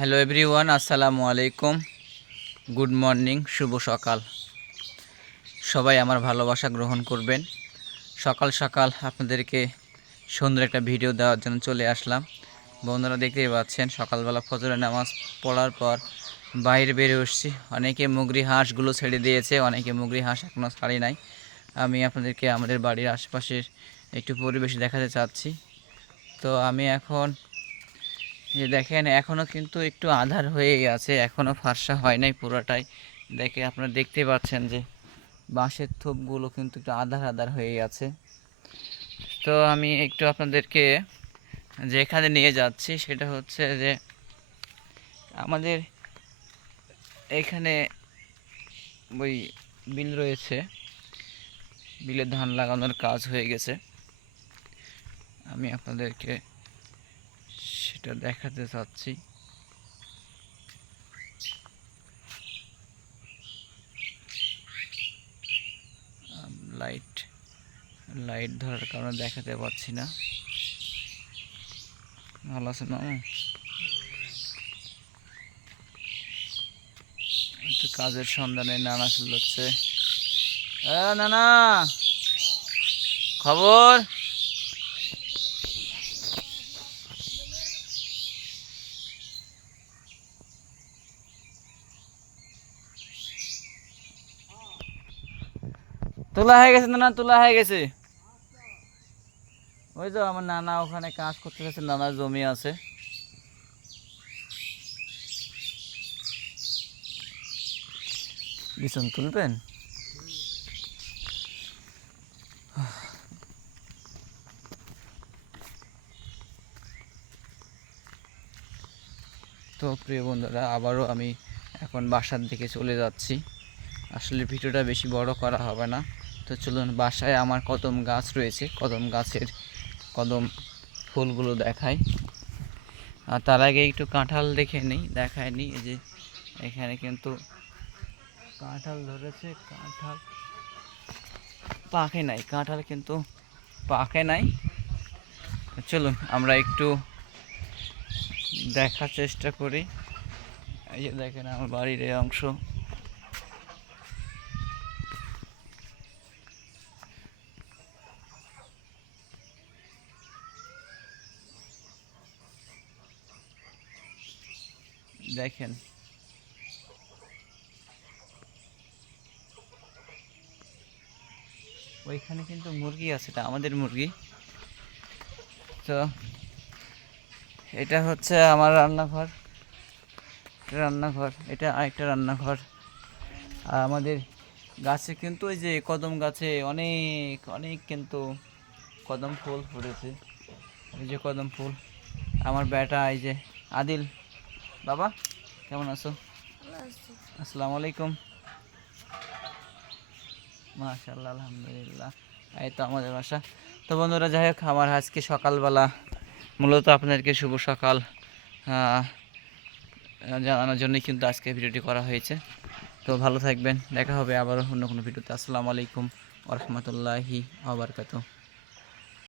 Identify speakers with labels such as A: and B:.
A: Hello everyone আসসালামু আলাইকুম good morning শুভ সকাল. সবাই আমার ভালোবাসা গ্রহণ করবেন। সকাল সকাল আপনাদেরকে সুন্দর একটা ভিডিও দেওয়ার জন্য চলে আসলাম। বন্ধুরা দেখতেই পাচ্ছেন, সকালবেলা ফজরের নামাজ পড়ার পর বাইরে বেরিয়ে উঠছি। অনেকে মুগরি হাঁসগুলো ছেড়ে দিয়েছে, অনেকে মুগরি হাঁস এখনও ছাড়ি নাই। আমি আপনাদেরকে আমাদের বাড়ির আশেপাশের একটু পরিবেশ দেখাতে চাচ্ছি। তো আমি এখন যে দেখেন এখনও কিন্তু একটু আধার হয়েই আছে এখনও ফার্সা হয় নাই পুরোটাই। দেখে আপনারা দেখতে পাচ্ছেন যে বাঁশের থোপগুলো কিন্তু একটু আধার আধার হয়েই আছে। তো আমি একটু আপনাদেরকে যেখানে নিয়ে যাচ্ছি, সেটা হচ্ছে যে আমাদের এখানে ওই বিল রয়েছে। বিলে ধান লাগানোর কাজ হয়ে গেছে। আমি আপনাদেরকে সেটা দেখাতে চাচ্ছি। লাইট লাইট ধরার কারণে দেখাতে পাচ্ছি না। ভালো আছে না? কাজের সন্ধানে নানা চলে যাচ্ছে। নানা! খবর? তোলা হয়ে গেছে নানা, তোলা হয়ে গেছে। ওই তো আমার নানা ওখানে কাজ করতে গেছে, নানার জমি আছে। বিছন তুলবেন? তো প্রিয় বন্ধুরা, আবারও আমি এখন বাসার দিকে চলে যাচ্ছি। আসলে ভিডিওটা বেশি বড় করা হবে না। তো চলুন বাসায় আমার কদম গাছ রয়েছে। কদম গাছের কদম ফুলগুলো দেখায় আর তার আগে একটু কাঁঠাল দেখে নিই দেখায় নিই যে এখানে কিন্তু কাঁঠাল ধরেছে, কাঁঠাল পাকে নাই, কাঁঠাল কিন্তু পাকে নাই। চলুন আমরা একটু দেখার চেষ্টা করি। এই যে দেখেন আমার বাড়ির এই অংশ। দেখেন। ওইখানে কিন্তু মুরগি আছে, এটা আমাদের মুরগি। তো এটা হচ্ছে আমার রান্নাঘর। রান্নাঘর, এটা আরেকটা রান্নাঘর। আর আমাদের গাছে কিন্তু ওই যে কদম গাছে অনেক অনেক কিন্তু কদম ফুল ফুটেছে। এই যে কদম ফুল, আমার বেটা, এই যে আদিল। বাবা, কেমন আছো? আসসালামু আলাইকুম মাশাল্লাহ আলহামদুলিল্লাহ। এই তো আমাদের বাসা। তো বন্ধুরা, যাই হোক, আমার আজকে সকালবেলা মূলত আপনাদেরকে শুভ সকাল জানানোর জন্যই কিন্তু আজকে ভিডিওটি করা হয়েছে। তো ভালো থাকবেন, দেখা হবে আবারও অন্য কোনো ভিডিওতে। আসসালামু আলাইকুম ওরহমতুল্লাহি আবরকাত